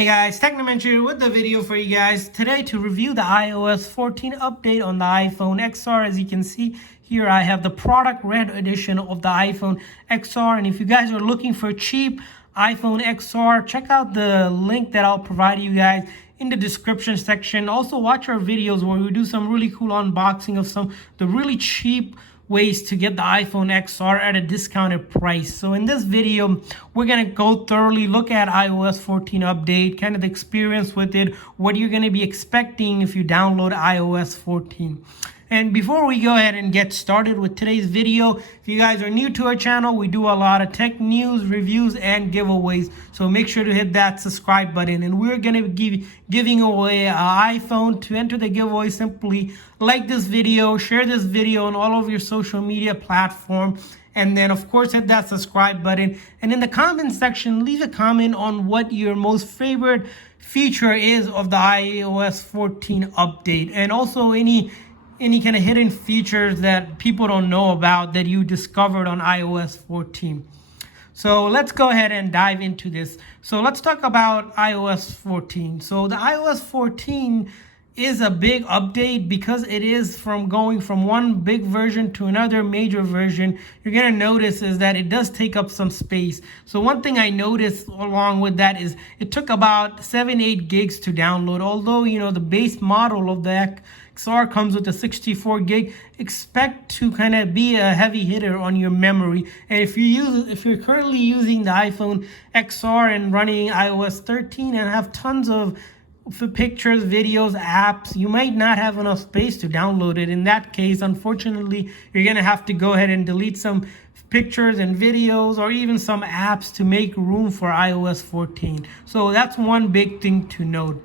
Hey guys, Technomensch here with the video for you guys today to review the iOS 14 update on the iPhone XR. As you can see here, I have the product red edition of the iPhone XR, and if you guys are looking for cheap iPhone XR, check out the link that I'll provide you guys in the description section. Also watch our videos where we do some really cool unboxing of the really cheap ways to get the iPhone XR at a discounted price. So in this video, we're going to go thoroughly look at iOS 14 update, kind of the experience with it, what you're going to be expecting if you download iOS 14. And before we go ahead and get started with today's video, if you guys are new to our channel, we do a lot of tech news, reviews, and giveaways. So make sure to hit that subscribe button. And we're going to be giving away an iPhone. To enter the giveaway, simply like this video, share this video on all of your social media platforms, and then of course hit that subscribe button. And in the comment section, leave a comment on what your most favorite feature is of the iOS 14 update, and also any kind of hidden features that people don't know about that you discovered on iOS 14. So let's go ahead and dive into this. So let's talk about iOS 14. So the iOS 14 is a big update because it is going from one big version to another major version. You're going to notice is that it does take up some space. So one thing I noticed along with that is it took about 7-8 gigs to download. Although, the base model of the XR comes with a 64 gig, expect to kind of be a heavy hitter on your memory. And if you're currently using the iPhone XR and running iOS 13 and have tons of pictures, videos, apps, you might not have enough space to download it. In that case, unfortunately, you're going to have to go ahead and delete some pictures and videos or even some apps to make room for iOS 14. So that's one big thing to note.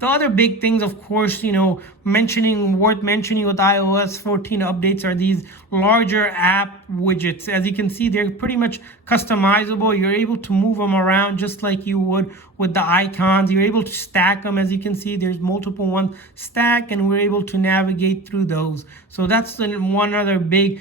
The other big things, of course, worth mentioning with iOS 14 updates are these larger app widgets. As you can see, they're pretty much customizable. You're able to move them around just like you would with the icons. You're able to stack them. As you can see, there's multiple ones stacked, and we're able to navigate through those. So that's one other big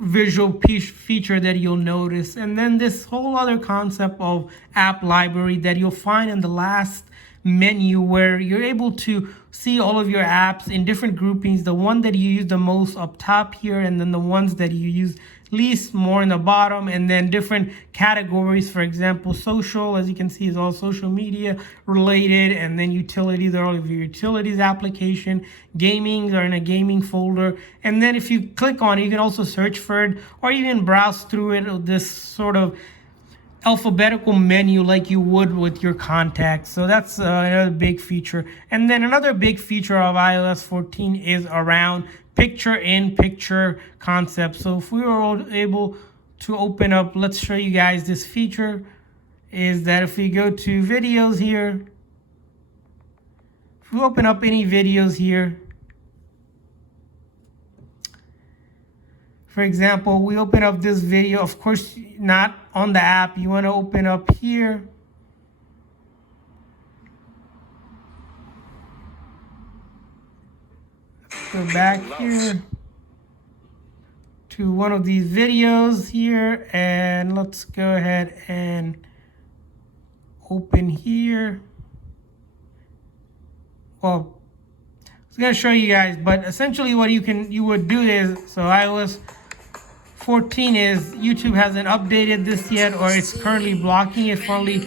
visual feature that you'll notice. And then this whole other concept of app library that you'll find in the last menu, where you're able to see all of your apps in different groupings, the one that you use the most up top here, and then the ones that you use least more in the bottom, and then different categories. For example, social, as you can see, is all social media related, and then utilities are all of your utilities application. Gaming are in a gaming folder, and then if you click on it, you can also search for it or even browse through it, this sort of alphabetical menu like you would with your contacts. So that's another big feature. And then another big feature of iOS 14 is around picture-in-picture concept. So if we were able to open up, let's show you guys this feature, is that if we go to videos here, if we open up any videos here, for example, we open up this video, of course, not on the app. You want to open up here. Go back here to one of these videos here, and let's go ahead and open here. Well, I was going to show you guys, but essentially what you would do is, so iOS 14 is, YouTube hasn't updated this yet, or it's currently blocking it for only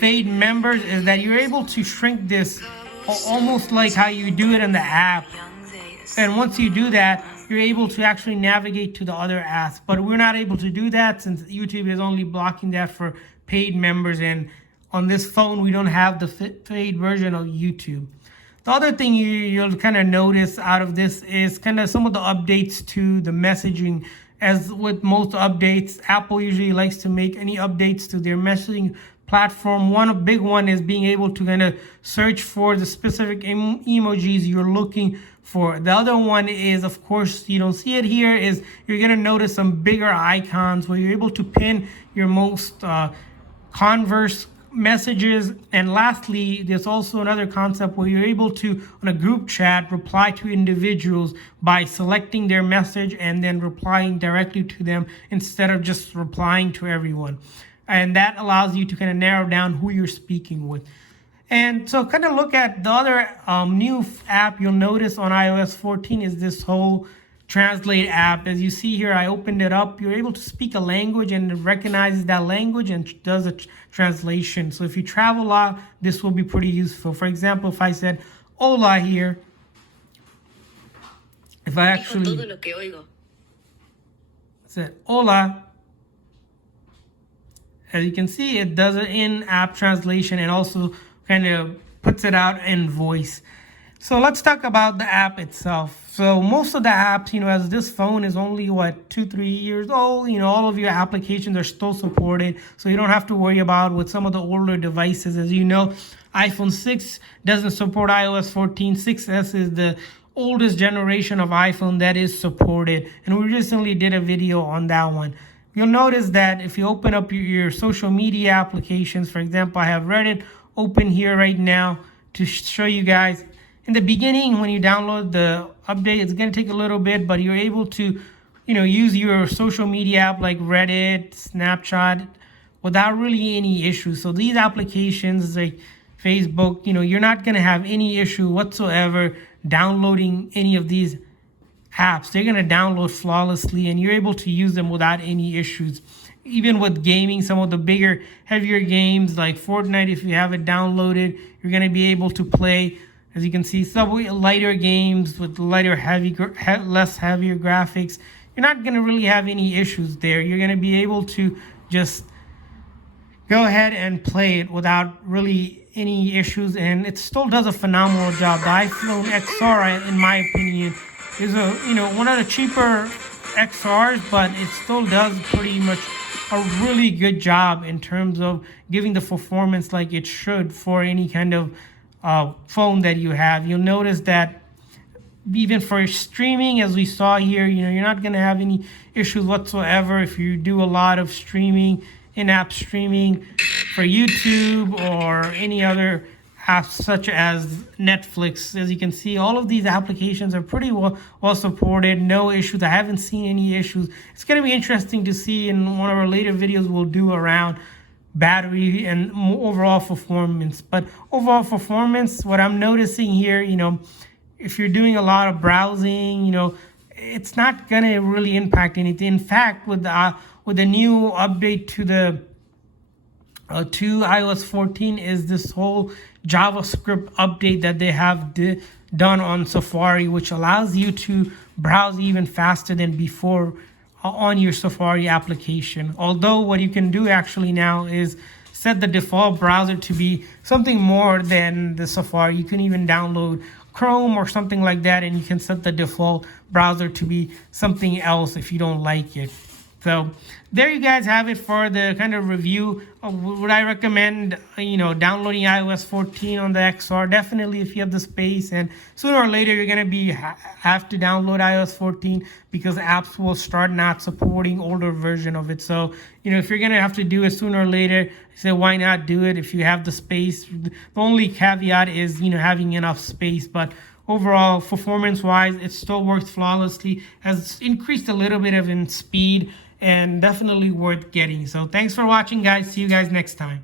paid members, is that you're able to shrink this almost like how you do it in the app. And once you do that, you're able to actually navigate to the other apps. But we're not able to do that since YouTube is only blocking that for paid members. And on this phone, we don't have the paid version of YouTube. The other thing you'll kind of notice out of this is kind of some of the updates to the messaging. As with most updates, Apple usually likes to make any updates to their messaging platform. One big one is being able to kind of search for the specific emojis you're looking for. The other one is, of course, you don't see it here, is you're going to notice some bigger icons where you're able to pin your most converse messages. And lastly, there's also another concept where you're able to, on a group chat, reply to individuals by selecting their message and then replying directly to them instead of just replying to everyone. And that allows you to kind of narrow down who you're speaking with. And so kind of look at the other new app you'll notice on iOS 14 is this whole translate app. As you see here, I opened it up. You're able to speak a language and it recognizes that language and does a translation. So if you travel a lot, this will be pretty useful. For example, if I said hola here, if I actually said hola, as you can see, it does an in-app translation and also kind of puts it out in voice. So let's talk about the app itself. So most of the apps, as this phone is only 2-3 years old, all of your applications are still supported. So you don't have to worry about with some of the older devices. As you know, iPhone 6 doesn't support iOS 14. 6S is the oldest generation of iPhone that is supported. And we recently did a video on that one. You'll notice that if you open up your social media applications, for example, I have Reddit open here right now to show you guys. In the beginning, when you download the update, it's going to take a little bit, but you're able to, use your social media app like Reddit, Snapchat without really any issues. So these applications like Facebook, you're not going to have any issue whatsoever downloading any of these apps. They're going to download flawlessly and you're able to use them without any issues. Even with gaming, some of the bigger, heavier games like Fortnite, if you have it downloaded, you're going to be able to play. As you can see, some lighter games with lighter, less heavier graphics. You're not going to really have any issues there. You're going to be able to just go ahead and play it without really any issues. And it still does a phenomenal job. The iPhone XR, in my opinion, is one of the cheaper XRs, but it still does pretty much a really good job in terms of giving the performance like it should for any kind of phone that you have. You'll notice that even for streaming, as we saw here, you're not going to have any issues whatsoever if you do a lot of streaming, in-app streaming for YouTube or any other apps such as Netflix. As you can see, all of these applications are pretty well supported. No issues. I haven't seen any issues. It's going to be interesting to see in one of our later videos we'll do around battery and overall performance. But overall performance, what I'm noticing here, if you're doing a lot of browsing, it's not going to really impact anything. In fact, with the new update to iOS 14 is this whole JavaScript update that they have done on Safari, which allows you to browse even faster than before on your Safari application. Although what you can do actually now is set the default browser to be something more than the Safari. You can even download Chrome or something like that, and you can set the default browser to be something else if you don't like it. So there you guys have it for the kind of review. Would I recommend, downloading iOS 14 on the XR? Definitely if you have the space, and sooner or later you're going to have to download iOS 14 because apps will start not supporting older version of it. So, if you're going to have to do it sooner or later, I say why not do it if you have the space. The only caveat is, having enough space, but overall, performance-wise, it still works flawlessly. Has increased a little bit in speed and definitely worth getting. So thanks for watching, guys. See you guys next time.